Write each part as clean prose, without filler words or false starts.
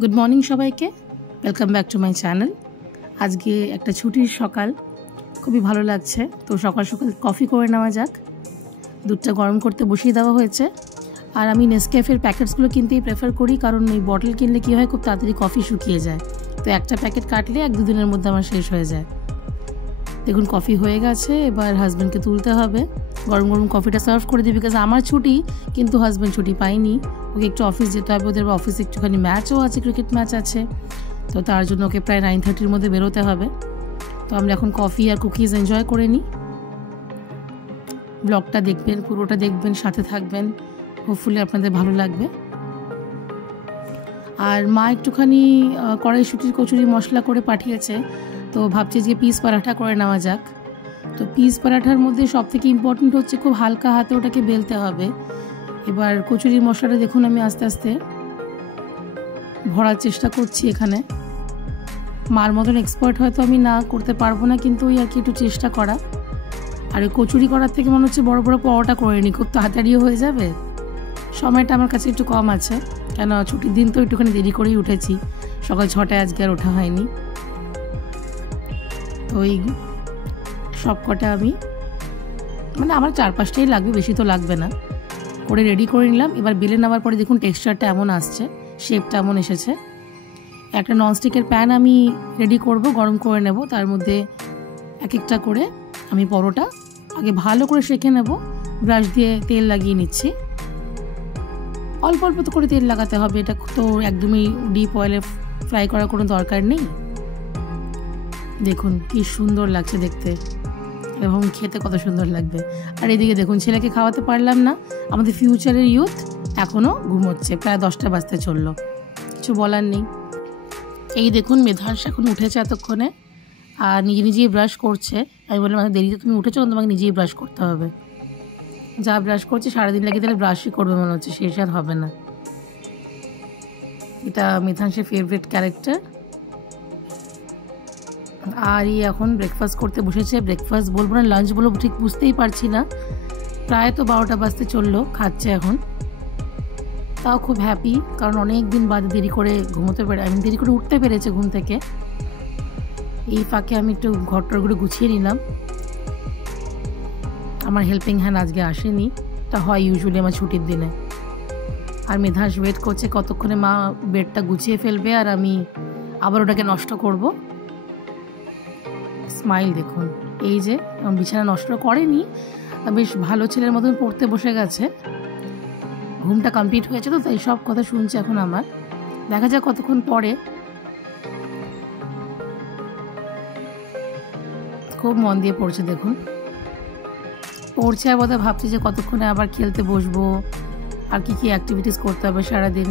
Good morning সবাইকে, welcome back to my channel. আজকে একটা ছুটির সকাল, খুবই ভালো লাগছে। তো সকাল সকাল কফি করে নেওয়া যাক। দুধটা গরম করতে বসিয়ে দেওয়া হয়েছে। আর আমি নেসক্যাফের প্যাকেটসগুলো কিনতেই প্রেফার করি, কারণ ওই বটল কিনলে কী হয়, খুব তাড়াতাড়ি কফি শুকিয়ে যায়। তো একটা প্যাকেট কাটলে 1-2 দিনের মধ্যে আমার শেষ হয়ে যায়। দেখুন কফি হয়ে গেছে, এবার হাজব্যান্ডকে তুলতে হবে। গরম গরম কফিটা সার্ভ করে দিই, বিকজ আমার ছুটি কিন্তু হাজব্যান্ড ছুটি পাইনি। ওকে একটু অফিস যেতে হবে, ওদের অফিসে একটুখানি ম্যাচও আছে, ক্রিকেট ম্যাচ আছে। তো তার জন্য ওকে প্রায় 9:30-র মধ্যে বেরোতে হবে। তো আমরা এখন কফি আর কুকিজ এনজয় করে নিই। ব্লগটা দেখবেন, পুরোটা দেখবেন, সাথে থাকবেন, হোপফুলি আপনাদের ভালো লাগবে। আর মা একটুখানি কড়াইশুঁটির কচুরি মশলা করে পাঠিয়েছে, তো ভাবছি যে পিস পরাঠা করে নেওয়া যাক। তো পিস পরাঠার মধ্যে সবথেকে ইম্পর্টেন্ট হচ্ছে খুব হালকা হাতে ওটাকে বেলতে হবে। এবার কচুরির মশলাটা দেখুন আমি আস্তে আস্তে ভরার চেষ্টা করছি এখানে। মার মতন এক্সপার্ট হয়তো আমি না করতে পারবো না, কিন্তু ওই আর কি একটু চেষ্টা করা। আর ওই কচুরি করার থেকে মনে হচ্ছে বড় বড় পরোটা করে নিই, খুব তাড়াতাড়িও হয়ে যাবে। সময়টা আমার কাছে একটু কম আছে, কেন ছুটির দিন তো একটুখানি দেরি করেই উঠেছি, সকাল 6টায় আজকে আর ওঠা হয়নি। তো ওই সব কটা আমি আমার 4-5টাই লাগবে, বেশি তো লাগবে না, করে রেডি করে নিলাম। এবার বেলে নেওয়ার পরে দেখুন টেক্সচারটা এমন আসছে, শেপটা এমন এসেছে। একটা ননস্টিকের প্যান আমি রেডি করব, গরম করে নেব। তার মধ্যে এক একটা করে আমি পরোটা আগে ভালো করে সেঁকে নেব। ব্রাশ দিয়ে তেল লাগিয়ে নিচ্ছি, অল্প অল্প করে তেল লাগাতে হবে। এটা তো একদমই ডিপ অয়েলে ফ্রাই করার কোনো দরকার নেই। দেখুন কি সুন্দর লাগছে দেখতে, এবং খেতে কত সুন্দর লাগবে। আর এদিকে দেখুন ছেলেকে খাওয়াতে পারলাম না, আমাদের ফিউচারের ইউথ এখনও ঘুমোচ্ছে, প্রায় 10টা বাজতে চললো, কিছু বলার নেই। এই দেখুন মেধাংশ এখন উঠেছে এতক্ষণে, আর নিজে নিজেই ব্রাশ করছে। আমি বললাম দেরিতে তুমি উঠেছো, তোমাকে নিজেই ব্রাশ করতে হবে। যা ব্রাশ করছে সারাদিন লাগে, তাহলে ব্রাশই করবে মনে হচ্ছে, শেষ আর হবে না। এটা মেধাংশের ফেভারিট ক্যারেক্টার। আর এখন ব্রেকফাস্ট করতে বসেছে। ব্রেকফাস্ট বলবো না লাঞ্চ বলবো ঠিক বুঝতেই পারছি না, প্রায় তো 12টা বাজতে চললো, খাচ্ছে এখন। তাও খুব হ্যাপি, কারণ অনেক দিন বাদে দেরি করে ঘুমোতে পেরে, আমি দেরি করে উঠতে পেরেছে ঘুম থেকে। এই ফাঁকে আমি একটু ঘরটরগুলো গুছিয়ে নিলাম। আমার হেল্পিং হ্যান্ড আজকে আসেনি, তা হয় ইউজুয়ালি আমার ছুটির দিনে। আর মেধাস ওয়েট করছে কতক্ষণে মা বেডটা গুছিয়ে ফেলবে আর আমি আবার ওটাকে নষ্ট করব। স্মাইল দেখুন, এই যে বিছানা নষ্ট করেনি, বেশ ভালো ছেলের মতন পড়তে বসে গেছে। ঘুমটা কমপ্লিট হয়েছে, তো তাই সব কথা শুনছে এখন আমার। দেখা যাক কতক্ষণ পরে। খুব মন দিয়ে পড়ছে দেখুন, পড়ছে আর বোধহয় ভাবছি যে কতক্ষণে আবার খেলতে বসবো, আর কি কি অ্যাক্টিভিটিস করতে হবে সারাদিন।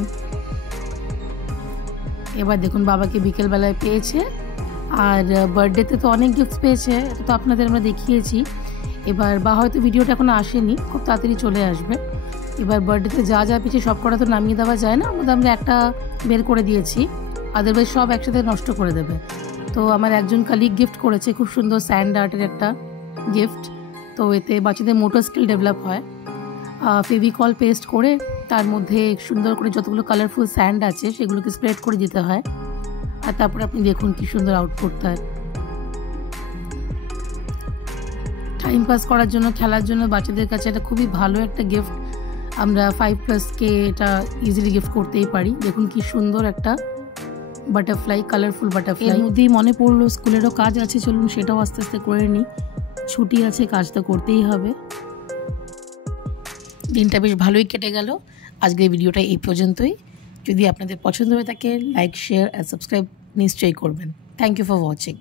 এবার দেখুন বাবাকে বিকেলবেলায় পেয়েছে, আর বার্থডেতে তো অনেক গিফটস পেয়েছে, এটা তো আপনাদের আমরা দেখিয়েছি। এবার বা হয়তো ভিডিওটা এখনো আসেনি, খুব তাড়াতাড়ি চলে আসবে। এবার বার্থডেতে যা যা পেয়েছে সব কটা তো নামিয়ে দেওয়া যায় না, আমাদের আমরা একটা বের করে দিয়েছি, আদারওয়াইজ সব একসাথে নষ্ট করে দেবে। তো আমার একজন কালিগ গিফট করেছে খুব সুন্দর স্যান্ড আর্টের একটা গিফট। তো এতে বাচ্চাদের মোটর স্কিল ডেভেলপ হয়। ফেভিকল পেস্ট করে তার মধ্যে সুন্দর করে যতগুলো কালারফুল স্যান্ড আছে সেগুলোকে স্প্রেড করে দিতে হয়, আর তারপরে আপনি দেখুন কি সুন্দর আউটপুট তার। টাইম পাস করার জন্য, খেলার জন্য বাচ্চাদের কাছে এটা খুবই ভালো একটা গিফট। আমরা 5+কে এটা ইজিলি গিফট করতেই পারি। দেখুন কি সুন্দর একটা বাটারফ্লাই, কালারফুল বাটারফ্লাই। এর মধ্যেই মনে পড়লো স্কুলেরও কাজ আছে, চলুন সেটাও আস্তে আস্তে করে নিই। ছুটি আছে, কাজ তো করতেই হবে। দিনটা বেশ ভালোই কেটে গেল। আজকের ভিডিওটা এই পর্যন্তই। যদি আপনাদের পছন্দ হয়ে থাকে লাইক, শেয়ার আর সাবস্ক্রাইব নিশ্চয়ই করবেন। Thank you for watching.